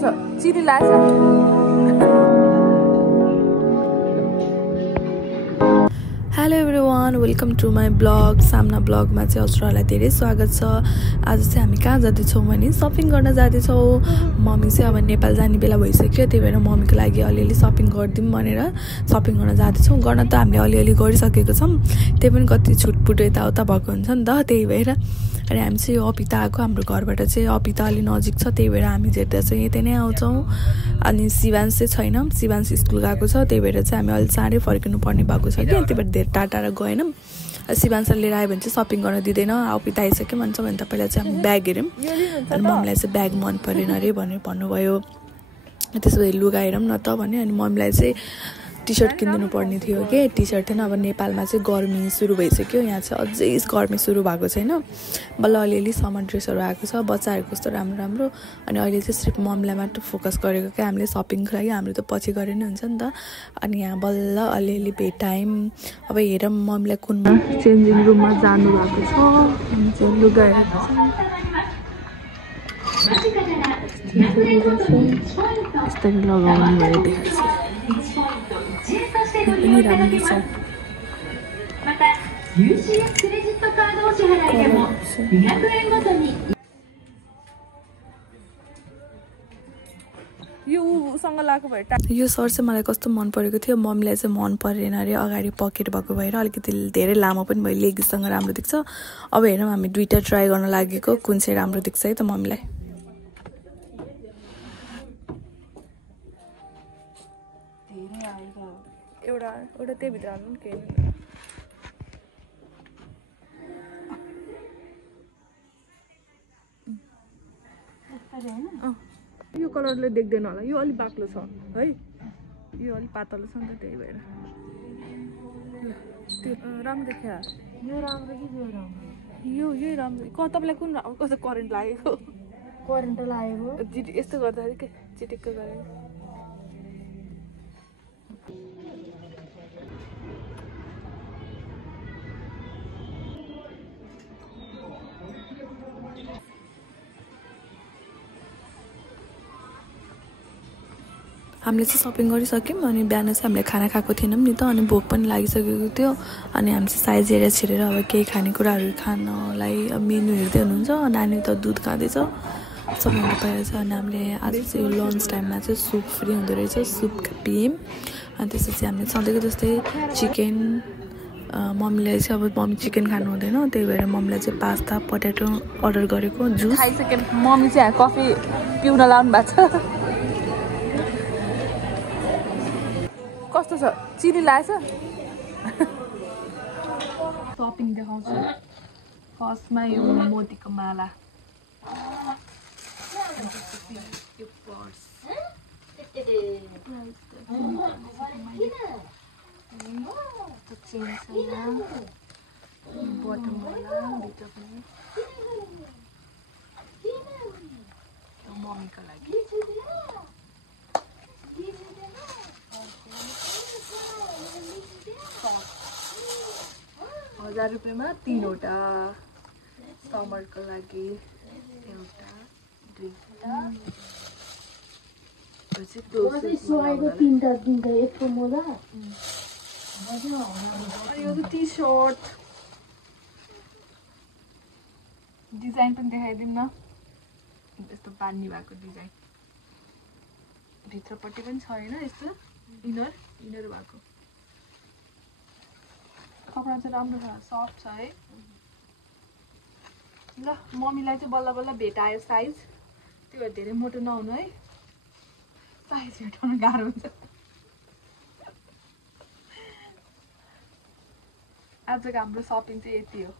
छ चिनी लाग्छ hello everyone welcome to my blog सामना ब्लगमा चाहिँ हजुरहरूलाई धेरै स्वागत छ आज चाहिँ हामी कहाँ जाँदैछौँ भने सपिङ गर्न जाँदैछौँ मम्मी चाहिँ अब नेपाल जाने बेला भइसक्यो त्यही भएर मम्मीको लागि अलिअलि सपिङ गरिदिउँ भनेर सपिङ गर्न जाँदैछौँ गर्न त हामीले अलिअलि गरिसकेको छौँ त्यही पनि कति छुटपुट यताउता भएको हुन्छ नि त त्यही भएर अनि हामी चाहिँ अपिता आएको हाम्रो घरबाट चाहिँ अपिता अलि नजिक छ त्यही भएर हामी जेट्दा चाहिँ यतै नै आउँछौँ अनि शिवांश चाहिँ छैन शिवांश स्कुल गएको छ त्यही भएर चाहिँ हामी अलिक चाँडै फर्किनु पर्ने भएको छ कि त्यही भएर धेरै टाढा गएनौँ शिवांशले लिएर आयो भने चाहिँ सपिङ गर्न दिँदैन अपिता आइसक्यो भन्छ भने त पहिला चाहिँ हामी ब्याग हेऱ्यौँ अनि मम्मीलाई चाहिँ ब्याग मन परेन अरे भनेर भन्नुभयो त्यसो भए लुगा हेरौँ न त भने अनि मम्मीलाई चाहिँ टी सर्ट किनिदिनु पर्ने थियो कि टी सर्ट थिएन अब नेपालमा चाहिँ गर्मी सुरु भइसक्यो यहाँ चाहिँ अझै गर्मी सुरु भएको छैन बल्ल अलिअलि समर ड्रेसहरू आएको छ बच्चाहरूको कस्तो राम्रो राम्रो अनि अहिले चाहिँ सिर्फ मम्मीलाई मात्र फोकस गरेको क्या हामीले सपिङको लागि हाम्रो त पछि गरे नै हुन्छ नि त अनि यहाँ बल्ल अलिअलि भेटायौँ अब हेरौँ मम्मीलाई कुन चेन्जिङ रुममा जानु भएको छ अनि चाहिँ लुगा यस्तै लगाउने भयो देखाएको पनि राम्रो छ यो सर्ट चाहिँ मलाई कस्तो मन परेको थियो मम्मीलाई चाहिँ मन परेन अरे अगाडि पकेट भएको भएर अलिकति धेरै लामो पनि भयो लेगिससँग राम्रो देख्छ अब हेरौँ हामी दुईटा ट्राई गर्न लागेको कुन चाहिँ राम्रो देख्छ है त मम्मीलाई एउटा त्यही भित्र हाल्नु नि केही यो कलरले देख्दैन होला यो अलिक बाक्लो छ है यो अलिक पातलो छ नि त त्यही भएर त्यो राम्रो देखा यो राम्रो कि यो राम्रो यही राम्रो तपाईँलाई कुन कस्तो करेन्ट लागेको यस्तो गर्दाखेरि के चिटिक्क गरेको हामीले चाहिँ सपिङ गरिसक्यौँ अनि बिहान चाहिँ हामीले खाना खाएको थिएनौँ नि त अनि भोक पनि लागिसकेको थियो अनि हामी चाहिँ साइज हेरेर छिरेर अब केही खानेकुराहरू खानलाई अब मेन्यू हेर्दै हुनुहुन्छ नानी त दुध खाँदैछ सबैभन्दा पहिला चाहिँ अनि हामीले आज चाहिँ लन्च टाइममा चाहिँ सुप फ्री हुँदो रहेछ सुप पियौँ अनि त्यसपछि हामीले सधैँको जस्तै चिकन मम्मीले चाहिँ अब मम्मी चिकन खानु हुँदैन त्यही भएर मम्मीलाई चाहिँ पास्ता पटेटो अर्डर गरेको जुस खाइसक्यौँ मम्मी चाहिँ कफी पिउन लाउनु भएको छ कस्तो छ चिनी लाग्छ सपिङ देखाउँछु फर्स्टमा यो मोतीको माला यो पर्स बटमवाला भित्र पनि मम्मीको लागि 1000 रुपियाँमा 3वटा समरको लागि एउटा दुईटा यो टी सर्ट डिजाइन पनि देखाइदिउँ न यस्तो बान्नी भएको डिजाइन भित्रपट्टि पनि छ होइन यस्तो इनर भएको कपडा चाहिँ राम्रो छ सफ्ट छ है ल मम्मीलाई चाहिँ बल्ल बल्ल भेटायो साइज त्यो भएर धेरै मोटो नहुनु है साइज भेटाउन गाह्रो हुन्छ आजको हाम्रो सपिङ चाहिँ यति हो